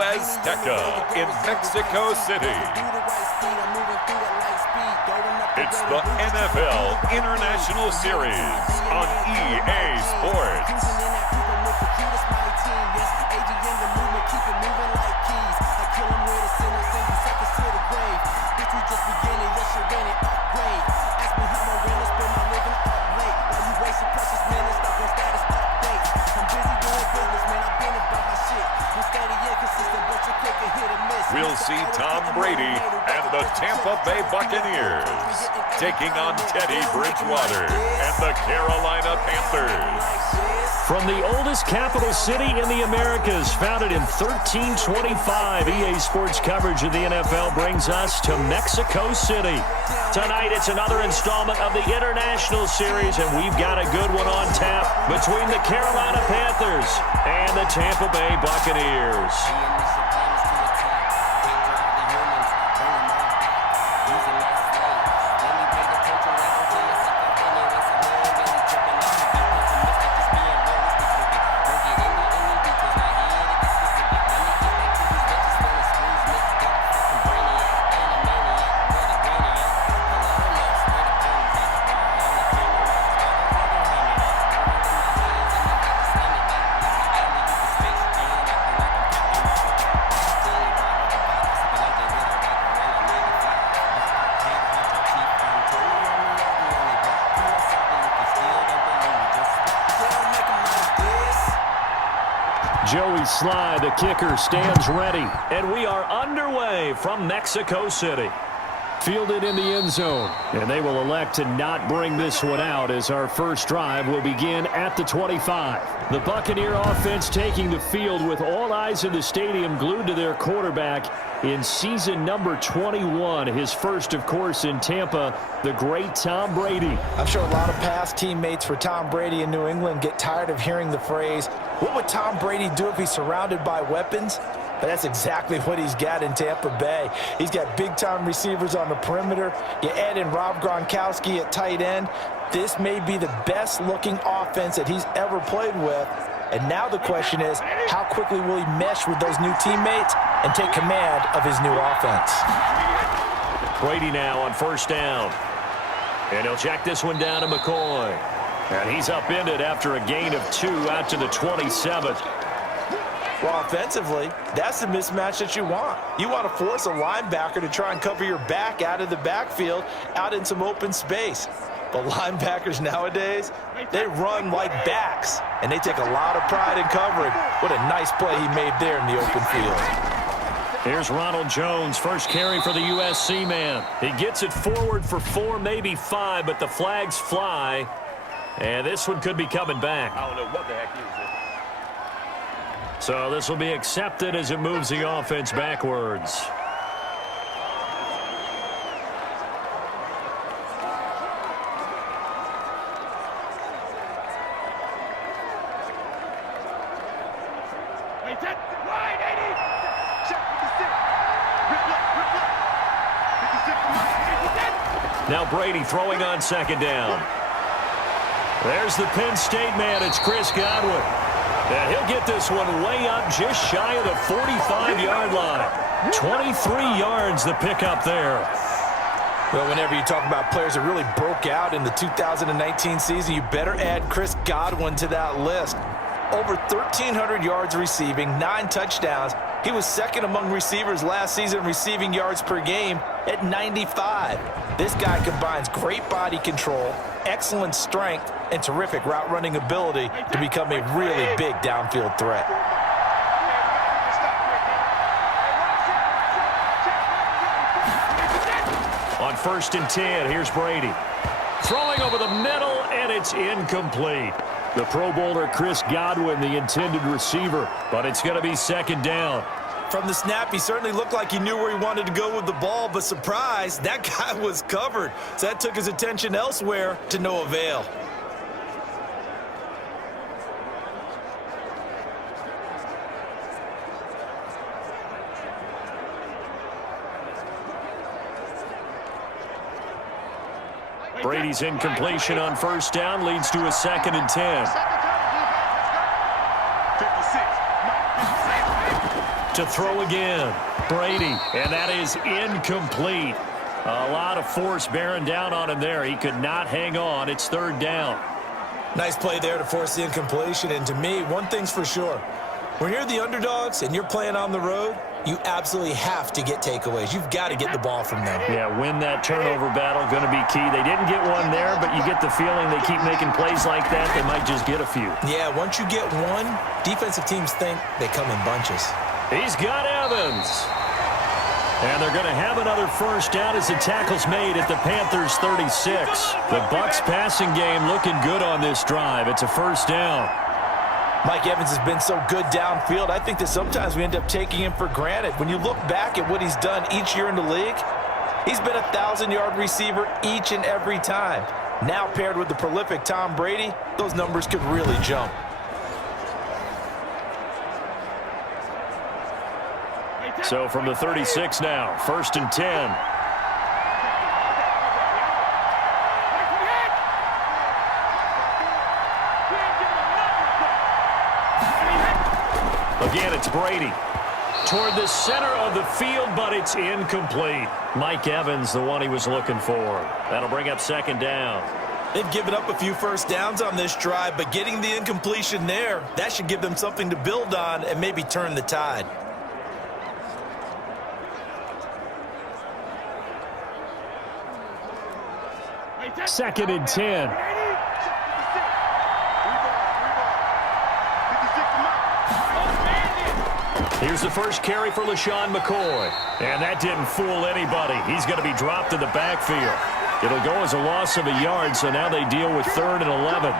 Azteca in Mexico City. It's the NFL International Series on EA Sports. We'll see Tom Brady and the Tampa Bay Buccaneers taking on Teddy Bridgewater and the Carolina Panthers. From the oldest capital city in the Americas, founded in 1325, EA Sports coverage of the NFL brings us to Mexico City. Tonight, it's another installment of the International Series, and we've got a good one on tap between the Carolina Panthers and the Tampa Bay Buccaneers. Joey Sly, the kicker, stands ready, and we are underway from Mexico City. Fielded in the end zone, and they will elect to not bring this one out as our first drive will begin at the 25. The Buccaneer offense taking the field with all eyes in the stadium glued to their quarterback in season number 21. His first, of course, in Tampa, the great Tom Brady. I'm sure a lot of past teammates for Tom Brady in New England get tired of hearing the phrase, what would Tom Brady do if he's surrounded by weapons? But that's exactly what he's got in Tampa Bay. He's got big-time receivers on the perimeter. You add in Rob Gronkowski at tight end. This may be the best-looking offense that he's ever played with. And now the question is, how quickly will he mesh with those new teammates and take command of his new offense? Brady now on first down. And he'll check this one down to McCoy. And he's upended after a gain of 2 out to the 27th. Well, offensively, that's the mismatch that you want. You want to force a linebacker to try and cover your back out of the backfield, out in some open space. But linebackers nowadays, they run like backs, and they take a lot of pride in covering. What a nice play he made there in the open field. Here's Ronald Jones, first carry for the USC man. He gets it forward for 4, maybe 5, but the flags fly. And this one could be coming back. I don't know what the heck is it. So this will be accepted as it moves the offense backwards. Now Brady throwing on second down. There's the Penn State man. It's Chris Godwin. And he'll get this one way up just shy of the 45-yard line. 23 yards the pickup there. Well, whenever you talk about players that really broke out in the 2019 season, you better add Chris Godwin to that list. Over 1,300 yards receiving, 9 touchdowns. He was second among receivers last season receiving yards per game at 95. This guy combines great body control, excellent strength, and terrific route running ability to become a really big downfield threat. On 1st and 10, here's Brady. Throwing over the middle, and it's incomplete. The Pro Bowler Chris Godwin, the intended receiver, but it's going to be second down. From the snap, he certainly looked like he knew where he wanted to go with the ball, but surprise, that guy was covered. So that took his attention elsewhere to no avail. Brady's incompletion on first down leads to a 2nd and 10. to throw again. Brady, and that is incomplete. A lot of force bearing down on him there. He could not hang on. It's third down. Nice play there to force the incompletion. And to me, one thing's for sure. When you're the underdogs and you're playing on the road, you absolutely have to get takeaways. You've got to get the ball from them. Yeah, win that turnover battle, going to be key. They didn't get one there, but you get the feeling they keep making plays like that, they might just get a few. Yeah, once you get one, defensive teams think they come in bunches. He's got Evans. And they're going to have another first down as the tackle's made at the Panthers' 36. The Bucs passing game looking good on this drive. It's a first down. Mike Evans has been so good downfield. I think that sometimes we end up taking him for granted. When you look back at what he's done each year in the league, he's been a 1,000-yard receiver each and every time. Now paired with the prolific Tom Brady, those numbers could really jump. So from the 36 now, 1st and 10. Again, it's Brady. Toward the center of the field, but it's incomplete. Mike Evans, the one he was looking for. That'll bring up second down. They've given up a few first downs on this drive, but getting the incompletion there, that should give them something to build on and maybe turn the tide. Second and 10. Here's the first carry for LaShawn McCoy. And that didn't fool anybody. He's going to be dropped in the backfield. It'll go as a loss of a yard, so now they deal with 3rd and 11.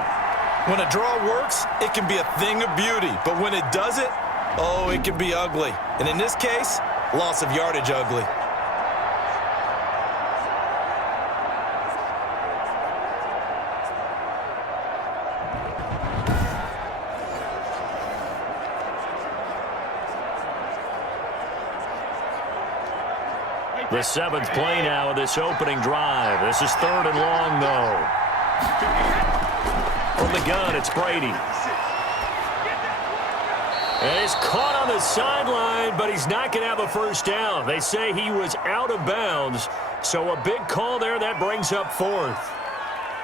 When a draw works, it can be a thing of beauty. But when it doesn't, oh, it can be ugly. And in this case, loss of yardage ugly. The 7th play now of this opening drive. This is 3rd and long, though. From the gun, it's Brady. And he's caught on the sideline, but he's not going to have a first down. They say he was out of bounds, so a big call there. That brings up 4th.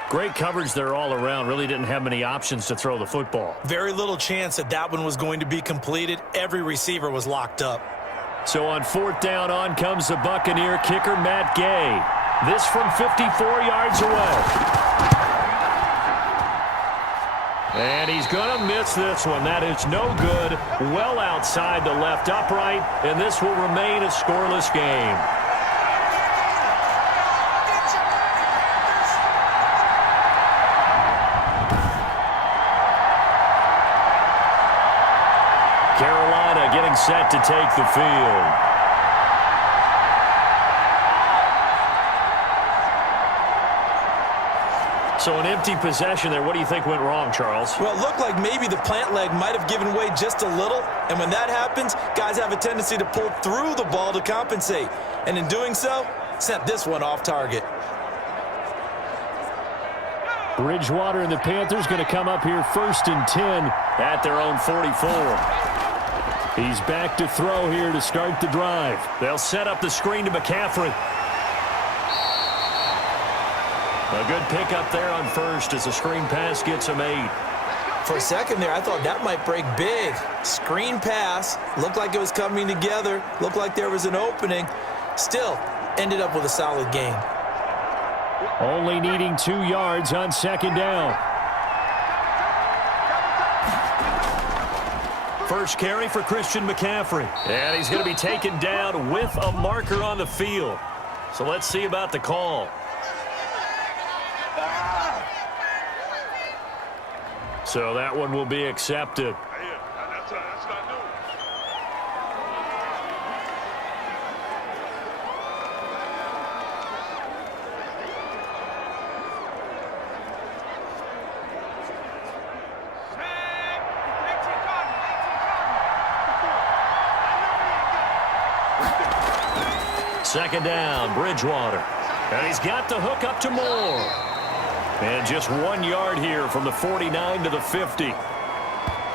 Great coverage there all around. Really didn't have many options to throw the football. Very little chance that that one was going to be completed. Every receiver was locked up. So on 4th down, on comes the Buccaneer kicker, Matt Gay. This from 54 yards away. And he's going to miss this one. That is no good. Well outside the left upright, and this will remain a scoreless game. Carolina getting set to take the field. So an empty possession there. What do you think went wrong, Charles? Well, it looked like maybe the plant leg might have given way just a little. And when that happens, guys have a tendency to pull through the ball to compensate. And in doing so, sent this one off target. Bridgewater and the Panthers going to come up here 1st and 10 at their own 44. He's back to throw here to start the drive. They'll set up the screen to McCaffrey. A good pickup there on 1st as the screen pass gets him 8. For a second there, I thought that might break big. Screen pass. Looked like it was coming together. Looked like there was an opening. Still, ended up with a solid gain. Only needing 2 yards on 2nd down. First carry for Christian McCaffrey. And he's going to be taken down with a marker on the field. So let's see about the call. So that one will be accepted. Second down, Bridgewater. And he's got the hook up to Moore. And just 1 yard here from the 49 to the 50.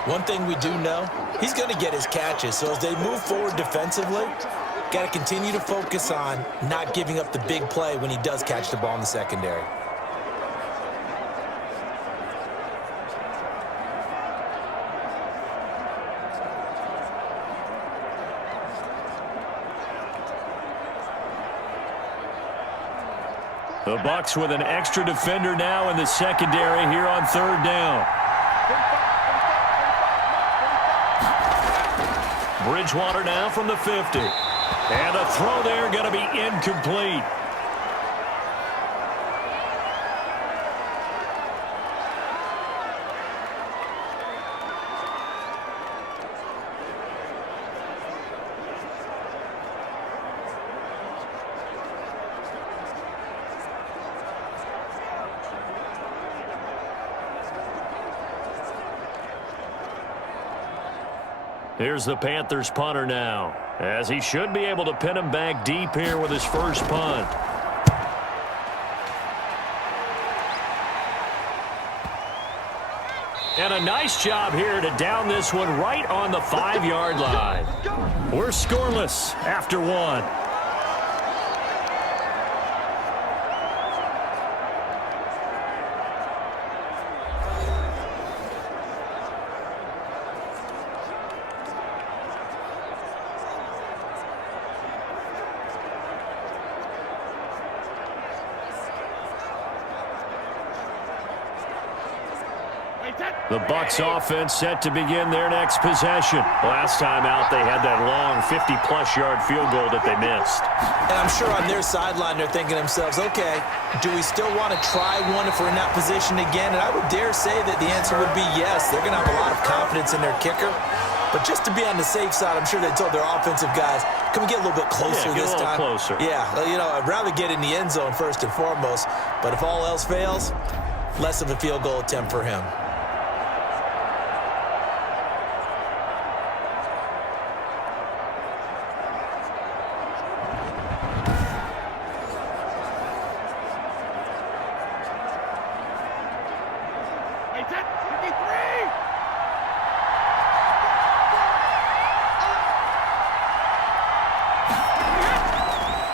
One thing we do know, he's going to get his catches. So as they move forward defensively, got to continue to focus on not giving up the big play when he does catch the ball in the secondary. The Bucs with an extra defender now in the secondary here on third down. Bridgewater now from the 50. And a throw there going to be incomplete. Here's the Panthers punter now, as he should be able to pin him back deep here with his first punt. And a nice job here to down this one right on the 5-yard line. We're scoreless after one. The Bucs offense set to begin their next possession. Last time out, they had that long 50-plus yard field goal that they missed. And I'm sure on their sideline, they're thinking to themselves, okay, do we still want to try one if we're in that position again? And I would dare say that the answer would be yes. They're going to have a lot of confidence in their kicker. But just to be on the safe side, I'm sure they told their offensive guys, can we get a little bit closer this time? Closer. Yeah, you know, I'd rather get in the end zone first and foremost. But if all else fails, less of a field goal attempt for him.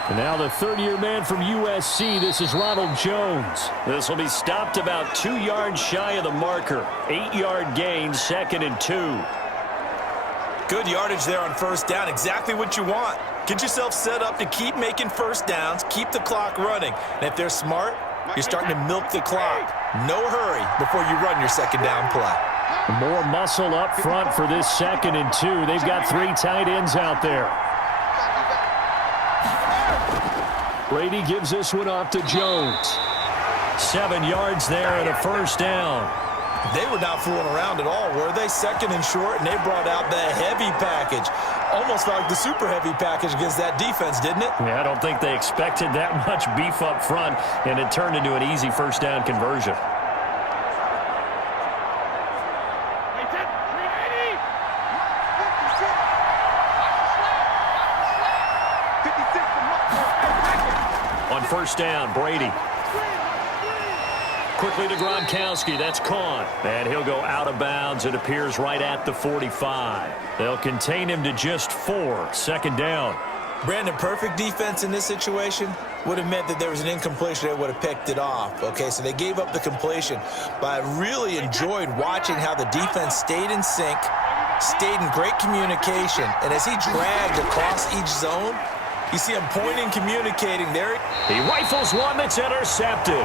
And now the third-year man from USC, this is Ronald Jones. This will be stopped about 2 yards shy of the marker. 8-yard gain, 2nd and 2. Good yardage there on first down. Exactly what you want. Get yourself set up to keep making first downs, keep the clock running. And if they're smart, you're starting to milk the clock. No hurry before you run your second down play. More muscle up front for this 2nd and 2. They've got 3 tight ends out there. Brady gives this one off to Jones. 7 yards there and a first down. They were not fooling around at all, were they? 2nd and short, and they brought out the heavy package. Almost like the super heavy package against that defense, didn't it? Yeah, I don't think they expected that much beef up front, and it turned into an easy first down conversion. On first down, Brady. Quickly to Gronkowski. That's caught. And he'll go out of bounds. It appears right at the 45. They'll contain him to just 4. 2nd down. Brandon, perfect defense in this situation would have meant that there was an incompletion. They would have picked it off. Okay, so they gave up the completion. But I really enjoyed watching how the defense stayed in sync, stayed in great communication. And as he dragged across each zone, you see him pointing, communicating there. He rifles one that's intercepted.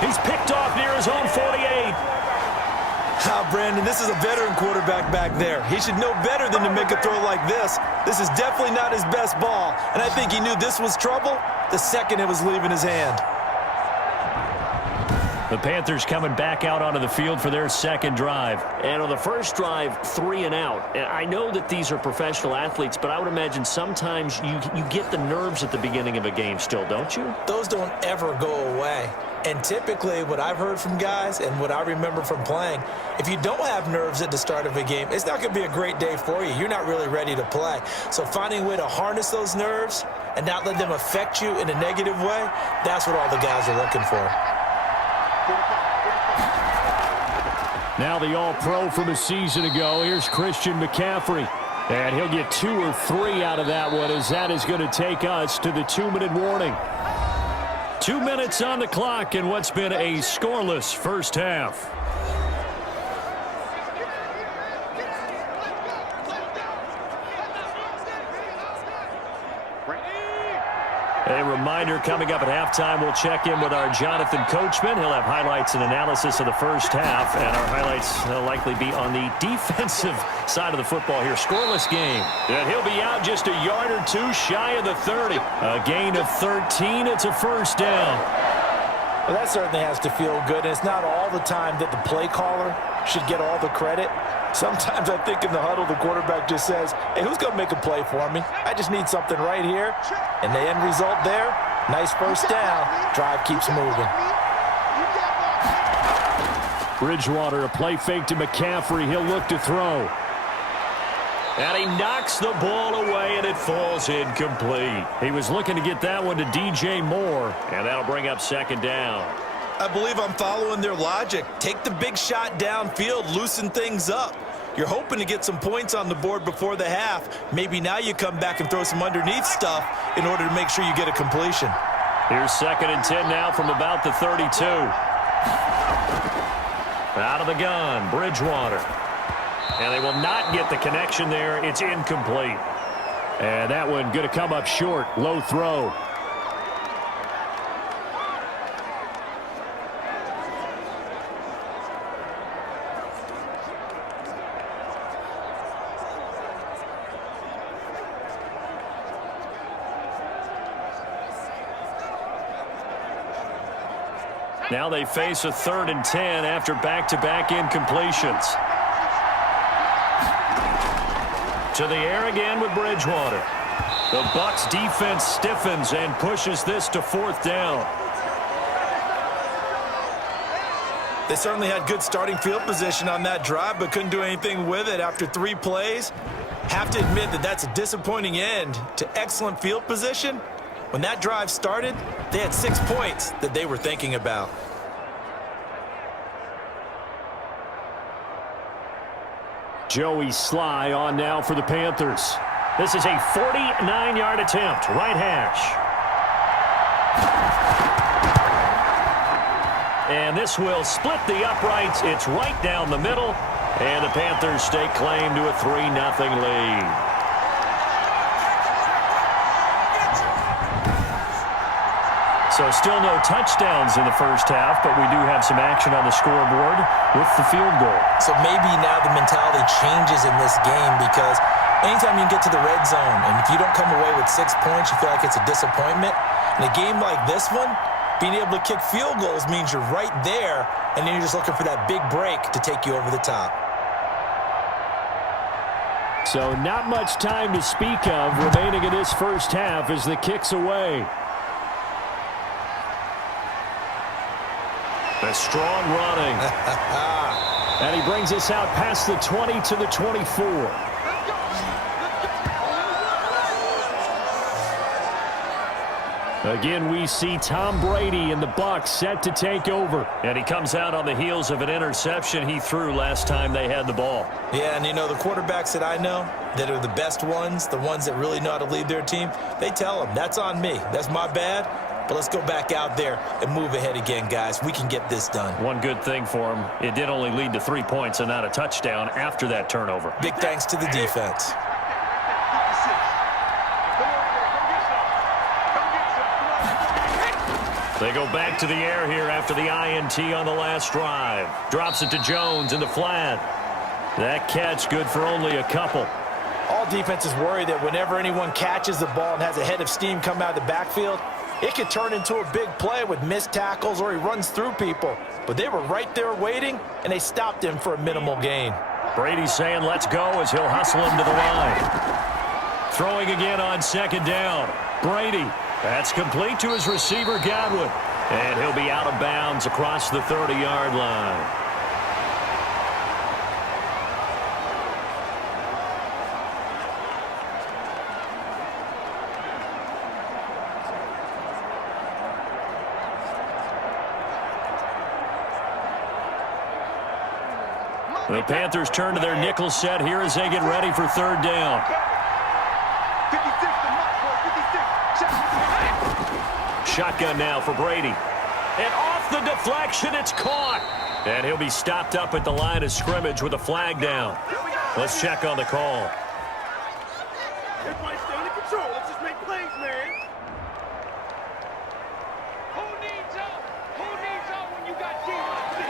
He's picked off near his own 48. Brandon, this is a veteran quarterback back there. He should know better than to make a throw like this. This is definitely not his best ball, and I think he knew this was trouble the second it was leaving his hand. The Panthers coming back out onto the field for their second drive. And on the first drive, 3 and out. And I know that these are professional athletes, but I would imagine sometimes you get the nerves at the beginning of a game still, don't you? Those don't ever go away. And typically what I've heard from guys and what I remember from playing, if you don't have nerves at the start of a game, it's not going to be a great day for you. You're not really ready to play. So finding a way to harness those nerves and not let them affect you in a negative way, that's what all the guys are looking for. Now the All-Pro from a season ago. Here's Christian McCaffrey. And he'll get 2 or 3 out of that one, as that is going to take us to the 2-minute warning. 2 minutes on the clock in what's been a scoreless first half. A reminder, coming up at halftime, we'll check in with our Jonathan Coachman. He'll have highlights and analysis of the first half, and our highlights will likely be on the defensive side of the football here. Scoreless game. And he'll be out just a yard or 2 shy of the 30. A gain of 13. It's a first down. Well, that certainly has to feel good. And it's not all the time that the play caller should get all the credit. Sometimes I think in the huddle, the quarterback just says, hey, who's going to make a play for me? I just need something right here. And the end result there, nice first down. Drive keeps moving. Bridgewater, a play fake to McCaffrey. He'll look to throw. And he knocks the ball away, and it falls incomplete. He was looking to get that one to DJ Moore, and that'll bring up second down. I believe I'm following their logic. Take the big shot downfield, loosen things up. You're hoping to get some points on the board before the half. Maybe now you come back and throw some underneath stuff in order to make sure you get a completion. Here's 2nd and 10 now from about the 32. Out of the gun, Bridgewater. And they will not get the connection there. It's incomplete. And that one going to come up short. Low throw. Now they face a 3rd and 10 after back-to-back incompletions. To the air again with Bridgewater. The Bucs defense stiffens and pushes this to 4th down. They certainly had good starting field position on that drive, but couldn't do anything with it after 3 plays. Have to admit that that's a disappointing end to excellent field position. When that drive started, they had 6 points that they were thinking about. Joey Sly on now for the Panthers. This is a 49-yard attempt, right hash. And this will split the uprights. It's right down the middle. And the Panthers stake claim to a 3-0 lead. So still no touchdowns in the first half, but we do have some action on the scoreboard with the field goal. So maybe now the mentality changes in this game, because anytime you can get to the red zone, and if you don't come away with 6 points, you feel like it's a disappointment. In a game like this one, being able to kick field goals means you're right there, and then you're just looking for that big break to take you over the top. So not much time to speak of remaining in this first half as the kick's away. A strong running. And he brings us out past the 20 to the 24. Again, we see Tom Brady and the Bucs set to take over. And he comes out on the heels of an interception he threw last time they had the ball. Yeah, and you know, the quarterbacks that I know that are the best ones, the ones that really know how to lead their team, they tell them, that's on me. That's my bad. But let's go back out there and move ahead again, guys. We can get this done. One good thing for him, it did only lead to 3 points and not a touchdown after that turnover. Big thanks to the defense. They go back to the air here after the INT on the last drive. Drops it to Jones in the flat. That catch good for only a couple. All defenses worry that whenever anyone catches the ball and has a head of steam come out of the backfield, it could turn into a big play with missed tackles or he runs through people. But they were right there waiting, and they stopped him for a minimal gain. Brady's saying let's go as he'll hustle him to the line. Throwing again on 2nd down. Brady. That's complete to his receiver, Godwin. And he'll be out of bounds across the 30-yard line. The Panthers turn to their nickel set here as they get ready for third down. 56, Shotgun now for Brady. And off the deflection, it's caught. And he'll be stopped up at the line of scrimmage with a flag down. Let's check on the call. Everybody stay under control. Let's just make plays, man. Who needs up? Who needs up when you got team like this?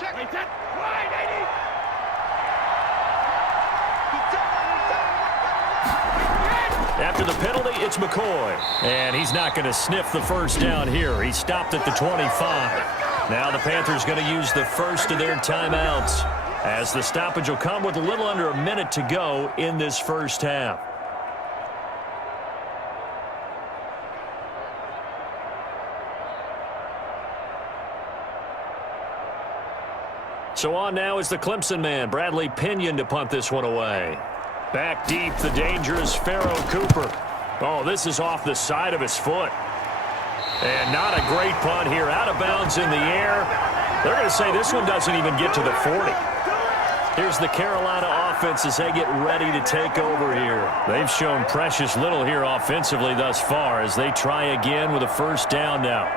Check it. That wide, 80. After the penalty, it's McCoy. And he's not going to sniff the first down here. He stopped at the 25. Now the Panthers going to use the first of their timeouts, as the stoppage will come with a little under a minute to go in this first half. So on now is the Clemson man, Bradley Pinion, to punt this one away. Back deep, the dangerous Pharaoh Cooper. Oh, this is off the side of his foot. And not a great punt here. Out of bounds in the air. They're going to say this one doesn't even get to the 40. Here's the Carolina offense as they get ready to take over here. They've shown precious little here offensively thus far as they try again with a first down now.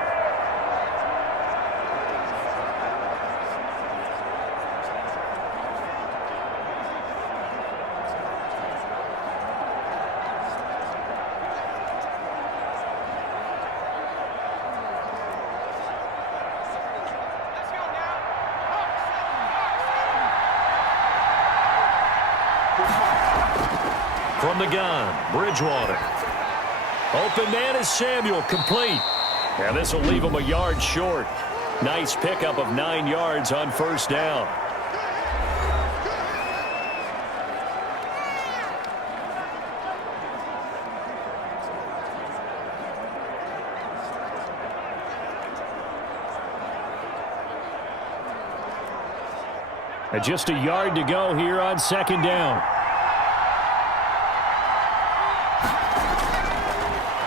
From the gun, Bridgewater. Open man is Samuel, complete. And this will leave him a yard short. Nice pickup of 9 yards on first down. And just a yard to go here on second down.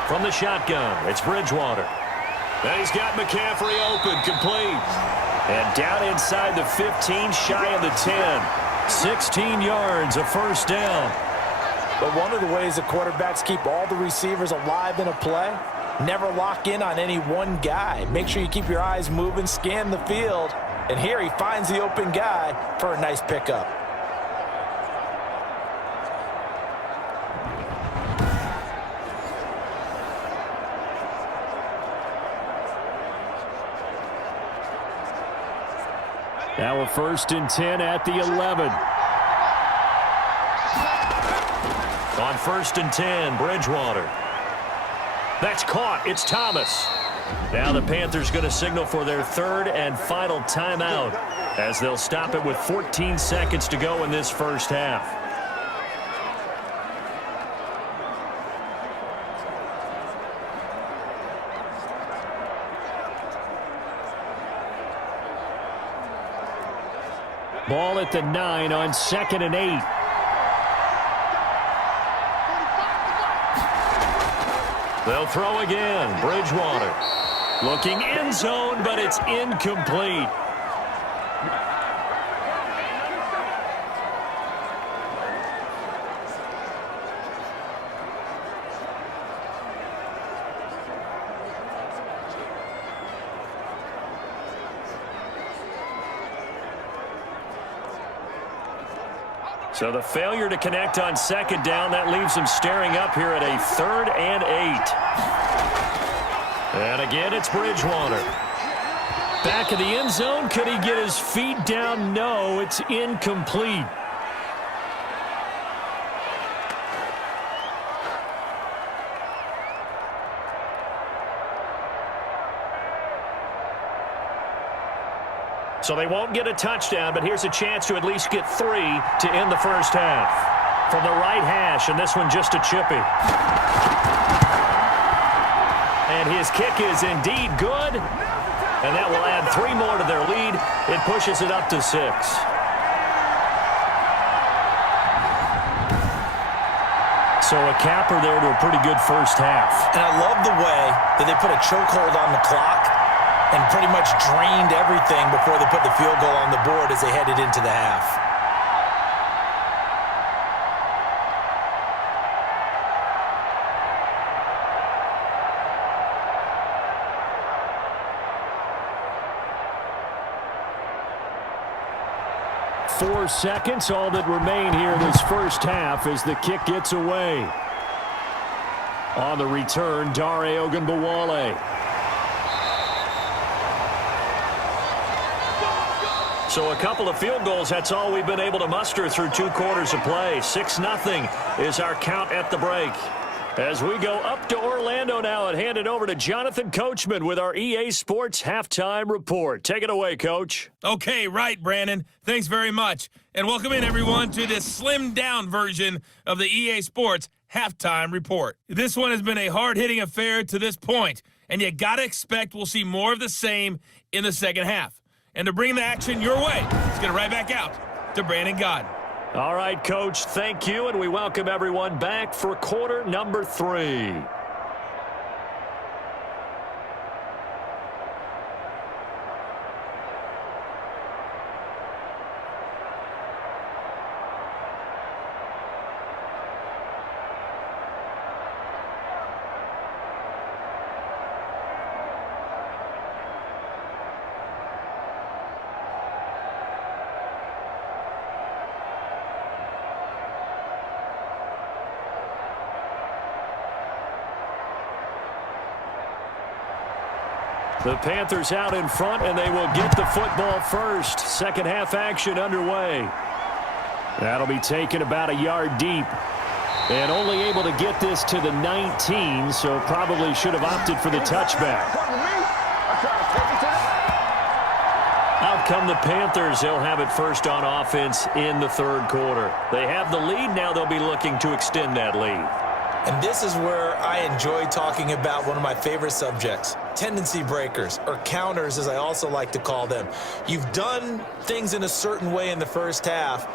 From the shotgun, it's Bridgewater. And he's got McCaffrey open, complete. And down inside the 15, shy of the 10. 16 yards, a first down. But one of the ways the quarterbacks keep all the receivers alive in a play, never lock in on any one guy. Make sure you keep your eyes moving, scan the field. And here he finds the open guy for a nice pickup. Now a 1st and 10 at the 11. On 1st and 10, Bridgewater. That's caught. It's Thomas. Now the Panthers going to signal for their third and final timeout, as they'll stop it with 14 seconds to go in this first half. Ball at the 9 on 2nd and 8. They'll throw again. Bridgewater looking end zone, but it's incomplete. So the failure to connect on second down, that leaves them staring up here at a 3rd and 8. And again, it's Bridgewater. Back of the end zone. Could he get his feet down? No, it's incomplete. So they won't get a touchdown, but here's a chance to at least get 3 to end the first half. From the right hash, and this one just a chippy. And his kick is indeed good. And that will add 3 more to their lead. It pushes it up to 6. So a capper there to a pretty good first half. And I love the way that they put a chokehold on the clock and pretty much drained everything before they put the field goal on the board as they headed into the half. Four seconds, all that remain here in this first half as the kick gets away. On the return, Dare Ogunbowale. So a couple of field goals, that's all we've been able to muster through 2 quarters of play. 6-0 is our count at the break. As we go up to Orlando now and hand it over to Jonathan Coachman with our EA Sports Halftime Report. Take it away, Coach. Okay, right, Brandon. Thanks very much. And welcome in, everyone, to this slimmed-down version of the EA Sports Halftime Report. This one has been a hard-hitting affair to this point, and you got to expect we'll see more of the same in the second half. And to bring the action your way, let's get it right back out to Brandon Godden. All right, Coach, thank you, and we welcome everyone back for quarter number 3. The Panthers out in front, and they will get the football first. Second half action underway. That'll be taken about a yard deep. And only able to get this to the 19, so probably should have opted for the touchback. Out come the Panthers. They'll have it first on offense in the third quarter. They have the lead. Now they'll be looking to extend that lead. And this is where I enjoy talking about one of my favorite subjects, tendency breakers, or counters as I also like to call them. You've done things in a certain way in the first half,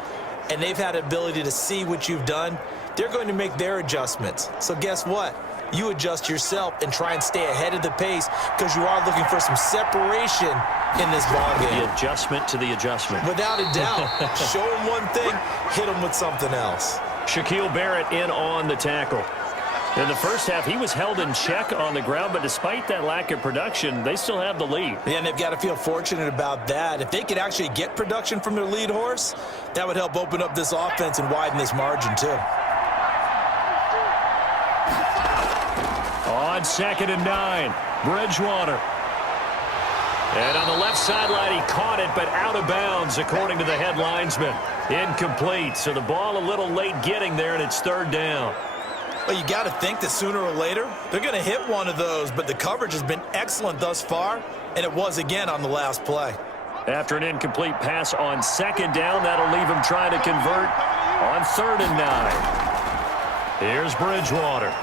and they've had the ability to see what you've done. They're going to make their adjustments. So guess what? You adjust yourself and try and stay ahead of the pace because you are looking for some separation in this ballgame. The adjustment to the adjustment. Without a doubt. Show them one thing, hit them with something else. Shaquille Barrett in on the tackle. In the first half, he was held in check on the ground, but despite that lack of production, they still have the lead. Yeah, and they've got to feel fortunate about that. If they could actually get production from their lead horse, that would help open up this offense and widen this margin too. On 2nd and 9, Bridgewater. And on the left sideline, he caught it, but out of bounds, according to the head linesman. Incomplete, so the ball a little late getting there, and it's 3rd down. Well, you got to think that sooner or later, they're going to hit one of those, but the coverage has been excellent thus far, and it was again on the last play. After an incomplete pass on 2nd down, that'll leave him trying to convert on 3rd and 9. Here's Bridgewater.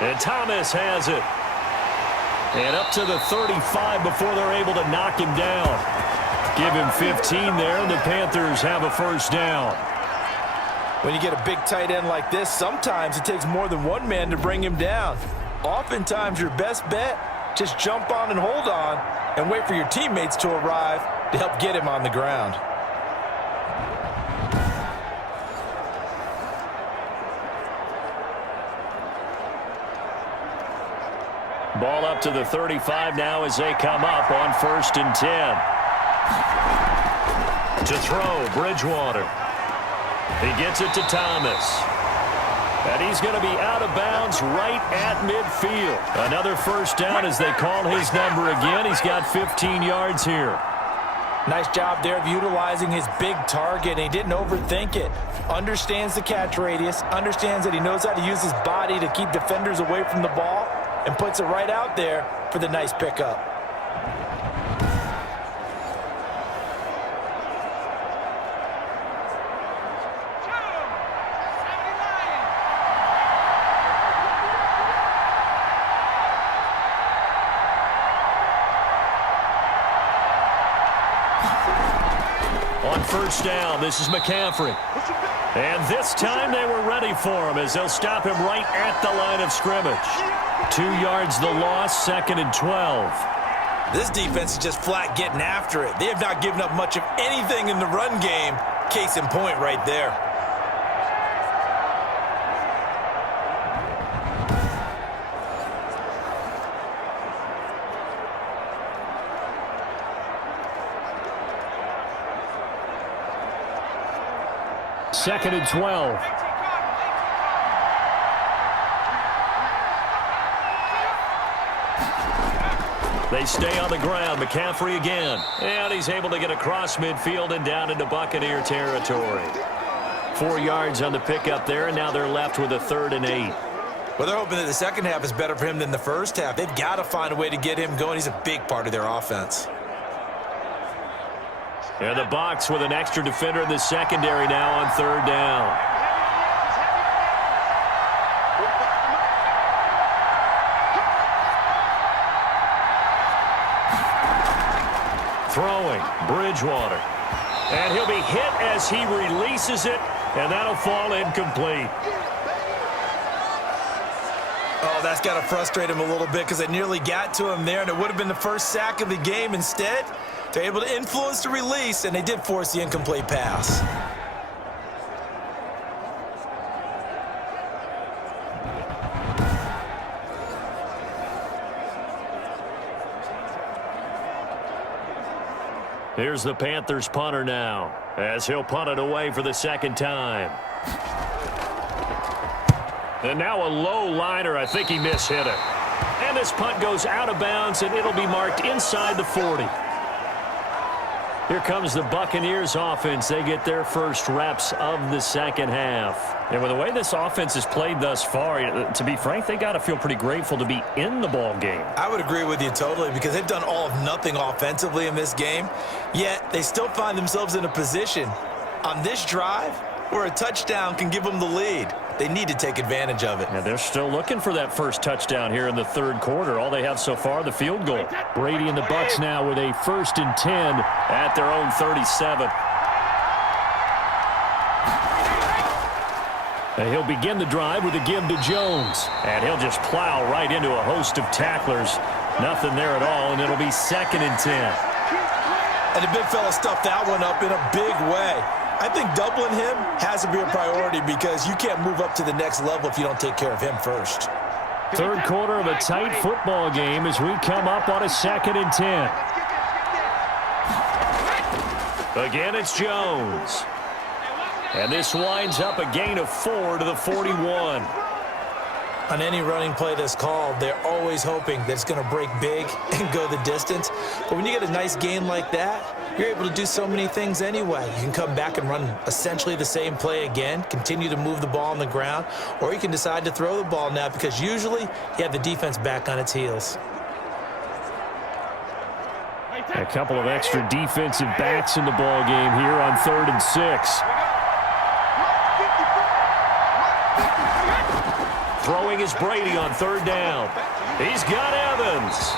And Thomas has it. And up to the 35 before they're able to knock him down. Give him 15 there, and the Panthers have a first down. When you get a big tight end like this, sometimes it takes more than one man to bring him down. Oftentimes, your best bet, just jump on and hold on and wait for your teammates to arrive to help get him on the ground. Ball up to the 35 now as they come up on 1st and 10. To throw, Bridgewater. He gets it to Thomas. And he's going to be out of bounds right at midfield. Another first down as they call his number again. He's got 15 yards here. Nice job there of utilizing his big target. He didn't overthink it. Understands the catch radius. Understands that he knows how to use his body to keep defenders away from the ball. And puts it right out there for the nice pickup. On 1st down, this is McCaffrey. And this time they were ready for him as they'll stop him right at the line of scrimmage. 2 yards the loss, 2nd and 12. This defense is just flat getting after it. They have not given up much of anything in the run game. Case in point right there. Second and 12. They stay on the ground. McCaffrey again. And he's able to get across midfield and down into Buccaneer territory. 4 yards on the pickup there, and now they're left with a 3rd and 8. Well, they're hoping that the second half is better for him than the first half. They've got to find a way to get him going. He's a big part of their offense. And the box with an extra defender in the secondary now on 3rd down. Throwing, Bridgewater. And he'll be hit as he releases it, and that'll fall incomplete. Oh, that's got to frustrate him a little bit because it nearly got to him there, and it would have been the first sack of the game. Instead, they're able to influence the release, and they did force the incomplete pass. Here's the Panthers punter now, as he'll punt it away for the second time. And now a low liner. I think he mishit it. And this punt goes out of bounds, and it'll be marked inside the 40. Here comes the Buccaneers offense. They get their first reps of the second half. And with the way this offense has played thus far, to be frank, they got to feel pretty grateful to be in the ball game. I would agree with you totally because they've done all of nothing offensively in this game, yet they still find themselves in a position on this drive where a touchdown can give them the lead. They need to take advantage of it. And they're still looking for that first touchdown here in the third quarter. All they have so far, the field goal. Brady and the Bucs now with a 1st and 10 at their own 37. And he'll begin the drive with a give to Jones. And he'll just plow right into a host of tacklers. Nothing there at all, and it'll be 2nd and 10. And the big fella stuffed that one up in a big way. I think doubling him has to be a priority because you can't move up to the next level if you don't take care of him first. Third quarter of a tight football game as we come up on a 2nd and 10. Again, it's Jones. And this winds up a gain of 4 to the 41. On any running play that's called, they're always hoping that it's going to break big and go the distance. But when you get a nice gain like that, you're able to do so many things anyway. You can come back and run essentially the same play again, continue to move the ball on the ground, or you can decide to throw the ball now because usually you have the defense back on its heels. A couple of extra defensive backs in the ball game here on 3rd and 6. Throwing is Brady on 3rd down. He's got Evans.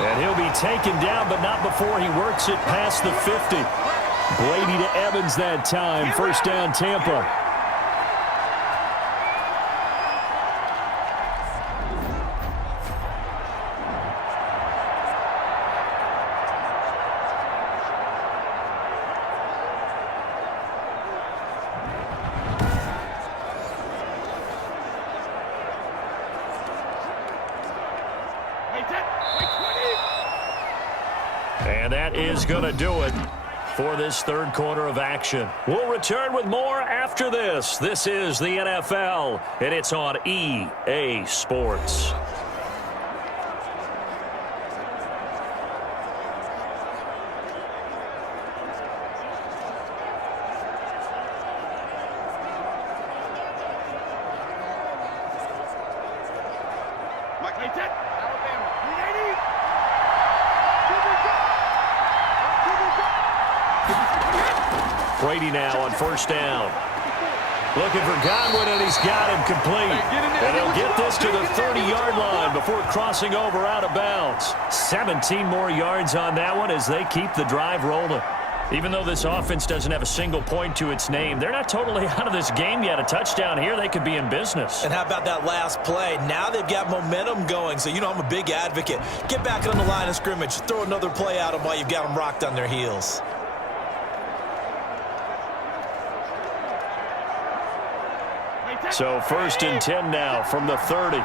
And he'll be taken down, but not before he works it past the 50. Brady to Evans that time. 1st down, Tampa. And that is going to do it for this third quarter of action. We'll return with more after this. This is the NFL, and it's on EA Sports. Brady now on 1st down. Looking for Godwin, and he's got him complete. And he'll get this to the 30-yard line before crossing over out of bounds. 17 more yards on that one as they keep the drive rolling. Even though this offense doesn't have a single point to its name, they're not totally out of this game yet. A touchdown here, they could be in business. And how about that last play? Now they've got momentum going, so you know I'm a big advocate. Get back on the line of scrimmage. Throw another play at them while you've got them rocked on their heels. So 1st and 10 now from the 30.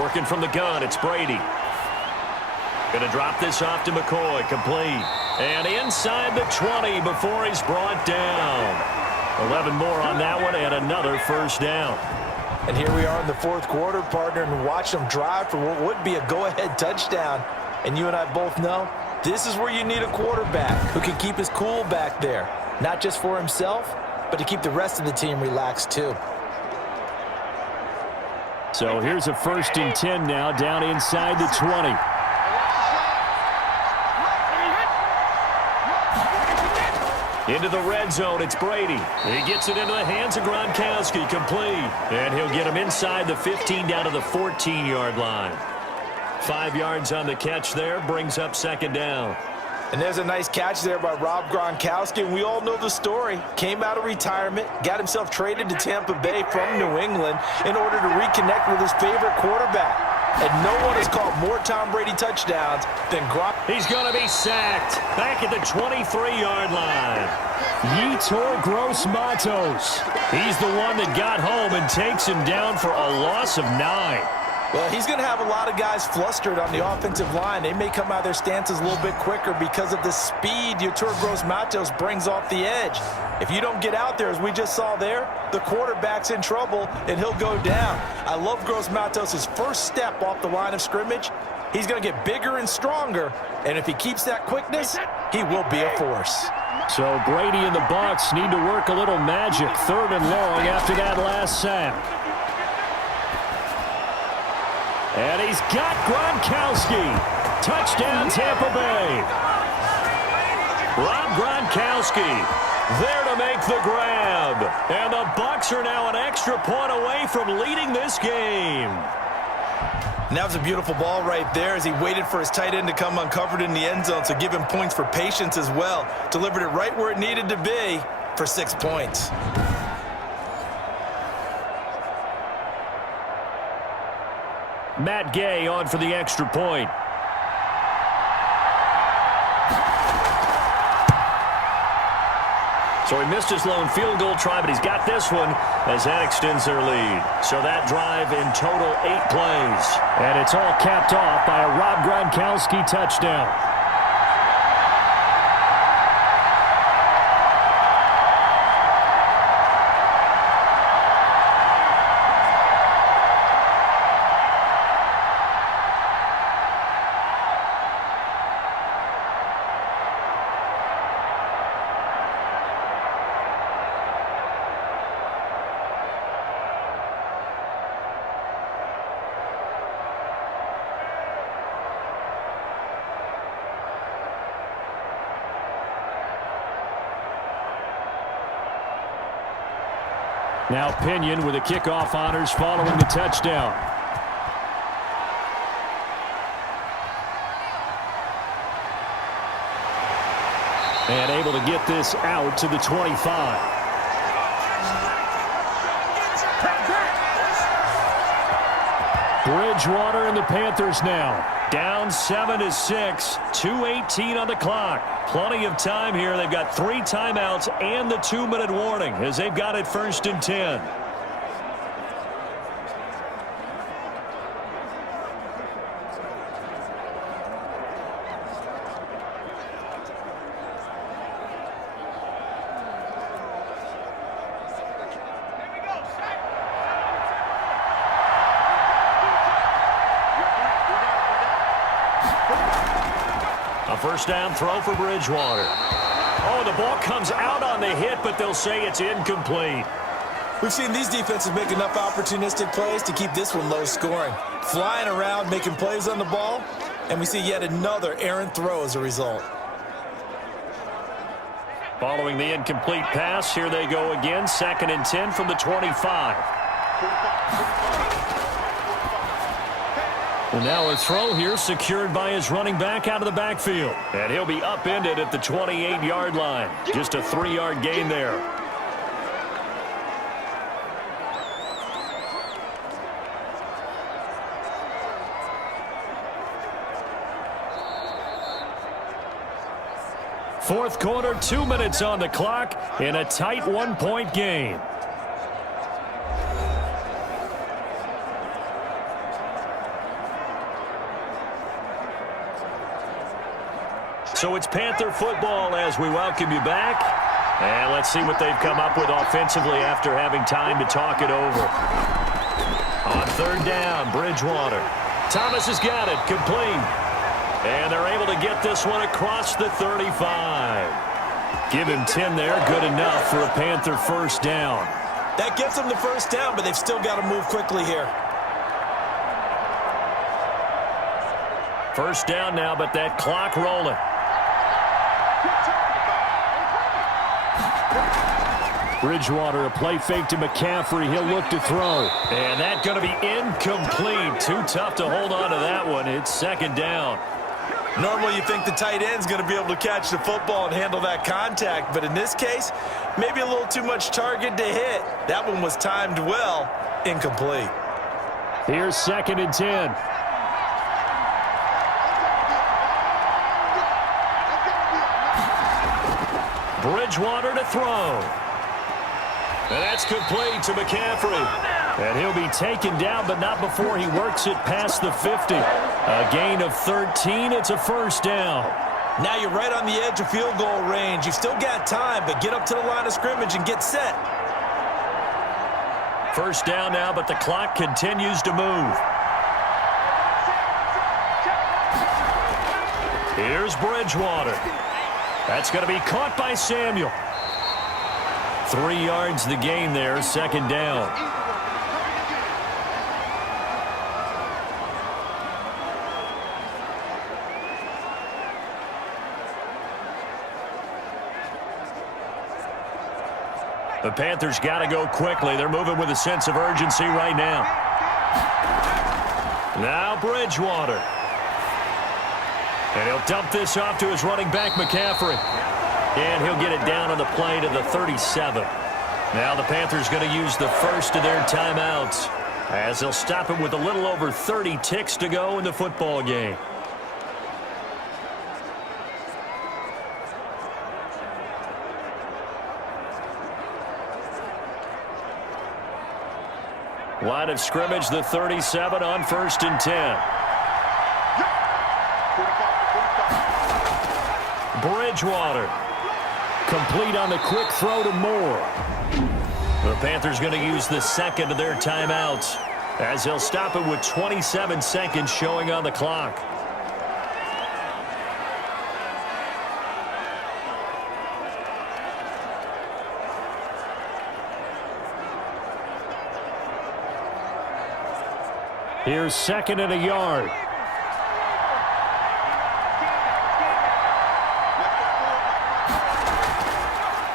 Working from the gun, it's Brady. Going to drop this off to McCoy, complete. And inside the 20 before he's brought down. 11 more on that one and another first down. And here we are in the 4th quarter, partner, and watch them drive for what would be a go-ahead touchdown. And you and I both know this is where you need a quarterback who can keep his cool back there. Not just for himself, but to keep the rest of the team relaxed too. So here's a 1st and 10 now down inside the 20. Into the red zone, it's Brady. He gets it into the hands of Gronkowski, complete. And he'll get him inside the 15 down to the 14-yard line. 5 yards on the catch there, brings up 2nd down. And there's a nice catch there by Rob Gronkowski, and we all know the story. Came out of retirement, got himself traded to Tampa Bay from New England in order to reconnect with his favorite quarterback. And no one has caught more Tom Brady touchdowns than Gronk. He's going to be sacked back at the 23-yard line. Yetur Gross-Matos. He's the one that got home and takes him down for a loss of 9. Well, he's going to have a lot of guys flustered on the offensive line. They may come out of their stances a little bit quicker because of the speed Yetur Gross-Matos brings off the edge. If you don't get out there, as we just saw there, the quarterback's in trouble, and he'll go down. I love Gross-Matos' first step off the line of scrimmage. He's going to get bigger and stronger, and if he keeps that quickness, he will be a force. So Brady and the Bucs need to work a little magic. 3rd and long after that last sack. And he's got Gronkowski. Touchdown, Tampa Bay. Rob Gronkowski there to make the grab. And the Bucs are now an extra point away from leading this game. And that was a beautiful ball right there as he waited for his tight end to come uncovered in the end zone, so give him points for patience as well. Delivered it right where it needed to be for 6 points. Matt Gay on for the extra point. So he missed his lone field goal try, but he's got this one as that extends their lead. So that drive in total 8 plays. And it's all capped off by a Rob Gronkowski touchdown. Now Pinion with the kickoff honors following the touchdown. And able to get this out to the 25. Bridgewater and the Panthers now. Down 7-6. 2:18 on the clock. Plenty of time here. They've got 3 timeouts and the 2-minute warning as they've got it 1st and 10. A first down throw for Bridgewater. Oh, the ball comes out on the hit, but they'll say it's incomplete. We've seen these defenses make enough opportunistic plays to keep this one low scoring. Flying around, making plays on the ball, and we see yet another errant throw as a result. Following the incomplete pass, here they go again. 2nd and 10 from the 25. And now a throw here secured by his running back out of the backfield. And he'll be upended at the 28-yard line. Just a 3-yard gain there. Fourth quarter, 2 minutes on the clock in a tight 1-point game. So it's Panther football as we welcome you back. And let's see what they've come up with offensively after having time to talk it over. On third down, Bridgewater. Thomas has got it, complete. And they're able to get this one across the 35. Give him 10 there, good enough for a Panther first down. That gets them the first down, but they've still got to move quickly here. First down now, but that clock rolling. Bridgewater, a play fake to McCaffrey. He'll look to throw. And that's going to be incomplete. Too tough to hold on to that one. It's second down. Normally you think the tight end's going to be able to catch the football and handle that contact, but in this case, maybe a little too much target to hit. That one was timed well, incomplete. Here's second and 10. Bridgewater to throw. And that's complete to McCaffrey. And he'll be taken down, but not before he works it past the 50. A gain of 13. It's a first down. Now you're right on the edge of field goal range. You've still got time, but get up to the line of scrimmage and get set. First down now, but the clock continues to move. Here's Bridgewater. That's going to be caught by Samuel. 3 yards the gain there, second down. The Panthers got to go quickly. They're moving with a sense of urgency right now. Now Bridgewater. And he'll dump this off to his running back, McCaffrey. And he'll get it down on the play to the 37. Now the Panthers going to use the first of their timeouts as they'll stop it with a little over 30 ticks to go in the football game. Line of scrimmage, the 37 on first and 10. Bridgewater. Complete on the quick throw to Moore. The Panthers going to use the second of their timeouts as they'll stop it with 27 seconds showing on the clock. Here's second and a yard.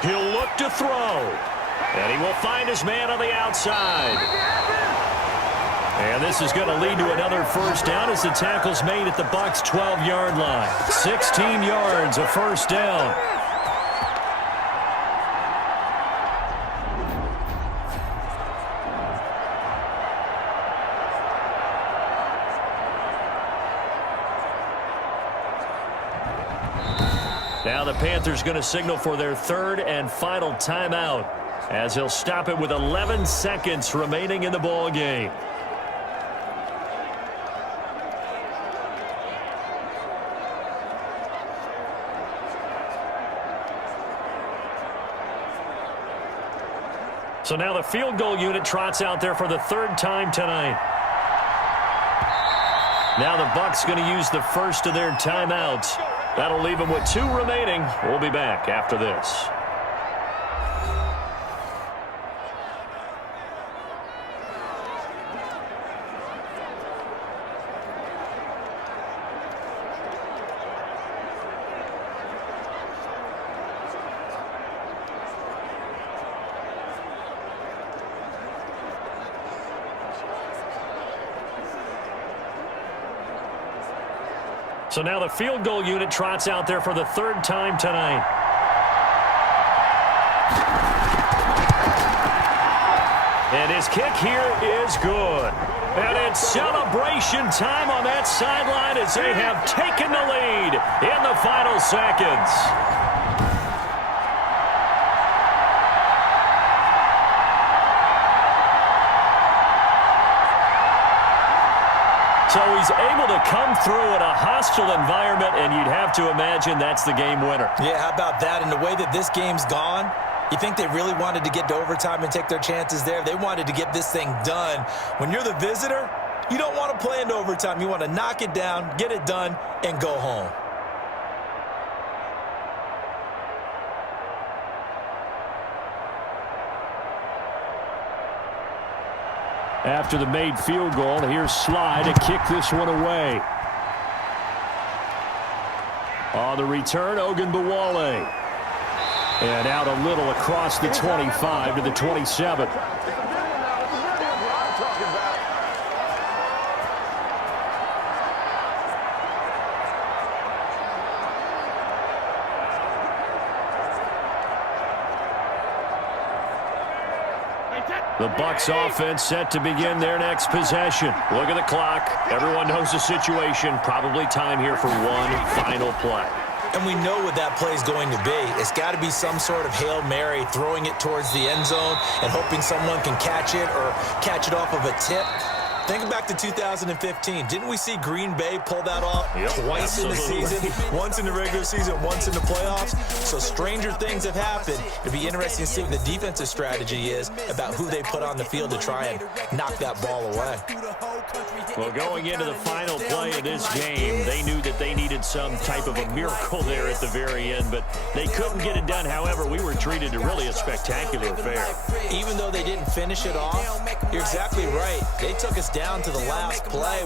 He'll look to throw. And he will find his man on the outside. And this is going to lead to another first down as the tackle's made at the Bucs' 12-yard line. 16 yards, a first down. Now the Panthers going to signal for their third and final timeout as he'll stop it with 11 seconds remaining in the ball game. So now the field goal unit trots out there for the third time tonight. Now the Bucs going to use the first of their timeouts. That'll leave them with 2 remaining. We'll be back after this. So now the field goal unit trots out there for the third time tonight. And his kick here is good. And it's celebration time on that sideline as they have taken the lead in the final seconds. So he's able to come through in a hostile environment, and you'd have to imagine that's the game winner. Yeah, how about that? And the way that this game's gone, you think they really wanted to get to overtime and take their chances there? They wanted to get this thing done. When you're the visitor, you don't want to play into overtime. You want to knock it down, get it done, and go home. After the made field goal, here's Sly to kick this one away. On the return, Ogunbowale. And out a little across the 25 to the 27. The Bucs offense set to begin their next possession. Look at the clock. Everyone knows the situation. Probably time here for one final play. And we know what that play is going to be. It's got to be some sort of Hail Mary, throwing it towards the end zone and hoping someone can catch it or catch it off of a tip. Think back to 2015. Didn't we see Green Bay pull that off twice in the season? Once in the regular season, once in the playoffs. So stranger things have happened. It'll be interesting to see what the defensive strategy is about who they put on the field to try and knock that ball away. Well, going into the final play of this game, they knew that they needed some type of a miracle there at the very end, but they couldn't get it done. However, we were treated to really a spectacular affair. Even though they didn't finish it off, you're exactly right. They took us down to the last play.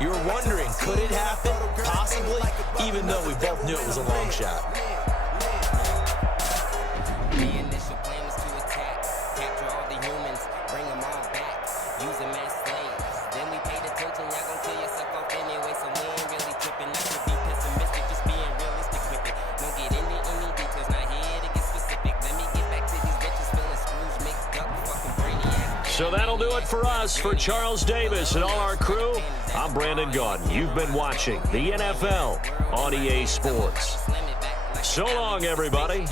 You were wondering, could it happen? Possibly, even though we both knew it was a long shot. The initial plan was to attack, capture all the humans, bring them all back, use them as slaves. Then we paid attention, y'all gon' kill yourself off anyway, so we ain't really tripping. Not to be pessimistic, just being realistic with it. Don't get into any details, not here to get specific. Let me get back to these bitches feeling screws mixed up, fucking brainiac. So that'll do it for us. For Charles Davis and all our crew, I'm Brandon Gaudin. You've been watching the NFL on EA Sports. So long, everybody.